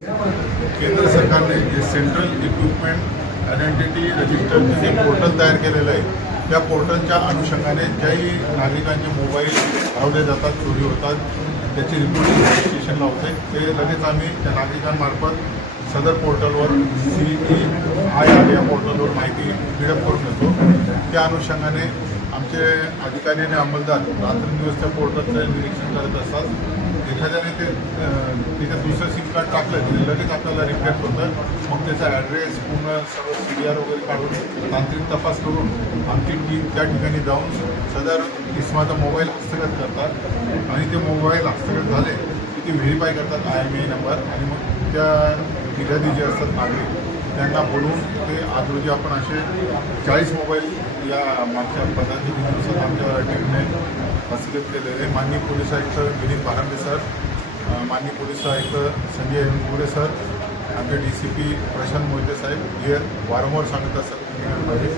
केंद्र सरकारने जे सेंट्रल इक्विपमेंट आयडेंटिटी रजिस्टरचं जे पोर्टल तयार केलेलं आहे त्या पोर्टलच्या अनुषंगाने ज्याही नागरिकांचे मोबाईल हरवले जातात चोरी होतात त्याची रिपोर्टिंग स्टेशनला होते. ते लगेच आम्ही त्या नागरिकांमार्फत सदर पोर्टलवर सी ई आय आर या पोर्टलवर माहिती फिडअप करून देतो. त्या अनुषंगाने आमचे अधिकारी आणि अंमलदार रात्रंदिवस त्या पोर्टलचं निरीक्षण करत असतात. एखाद्याने ते तिथे दुसरं कार्ड टाकलं की लगेच आपल्याला रिफ्लेक्ट होतं मग त्याचा ॲड्रेस पूर्ण सर्व सी आर वगैरे काढून तांत्रिक तपास करून आमची टीम त्या ठिकाणी जाऊन सदर किस्माचा मोबाईल हस्तगत करतात. आणि ते मोबाईल हस्तगत झाले की ते व्हेरीफाय करतात आय एम ए नंबर आणि मग त्या फिर्यादी जे असतात नागरिक त्यांना बोलून ते आज रोजी आपण असे चाळीस मोबाईल या मागच्या पंधरा आमच्या टीमने हस्तगत केलेले. माननीय पोलीस आयुक्त विनीत बारांबे सर माननीय पोलीस आयुक्त संजय गुरे सर आमचे D C P Prashant Mohite साहेब हे वारंवार सांगत असतात मध्ये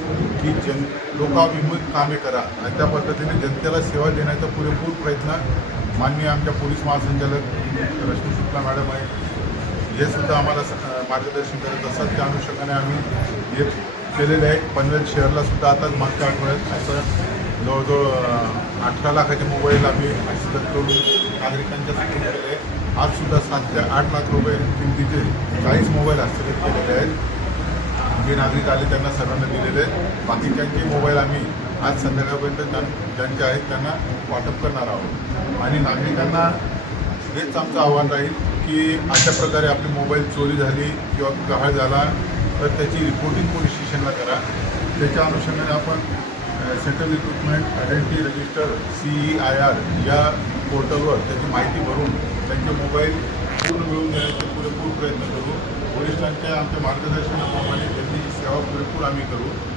की जन लोकाभिमुख कामे करा आणि त्या पद्धतीने जनतेला सेवा देण्याचा पुरेपूर प्रयत्न माननीय आमच्या पोलीस महासंचालक रश्मी शुक्ला मॅडम आहे. हे सुद्धा आम्हाला स- मार्गदर्शन करत असतात. त्या अनुषंगाने आम्ही हे केलेले आहे. पनवेल शहरला सुद्धा आताच मागच्या आठवड्यात असं जवळजवळ अठरा लाखाचे मोबाईल आम्ही हस्तगत करून नागरिकांच्या सुरू आज सुद्धा सात ते आठ लाख रुपये किमतीचे चाळीस मोबाईल हस्तगत केलेले आहेत. जे नागरिक आले त्यांना सर्वांना दिलेले आहेत. बाकीच्यांचे मोबाईल आम्ही आज संध्याकाळपर्यंत ज्यांचे आहेत त्यांना वाटप करणार आहोत. आणि नागरिकांना हेच आमचं आव्हान राहील की अशा प्रकारे आपली मोबाईल चोरी झाली किंवा गहाळ झाला तर त्याची रिपोर्टिंग पोलीस स्टेशनला करा. त्याच्या अनुषंगाने आपण central equipment identity register C E I R या पोर्टलवर त्याची माहिती भरून त्यांचे मोबाईल पूर्ण मिळवून देण्याचे पुरेपूर प्रयत्न करू. वरिष्ठांच्या आमच्या मार्गदर्शनाप्रमाणे त्यांची सेवा पुरेपूर आम्ही करू.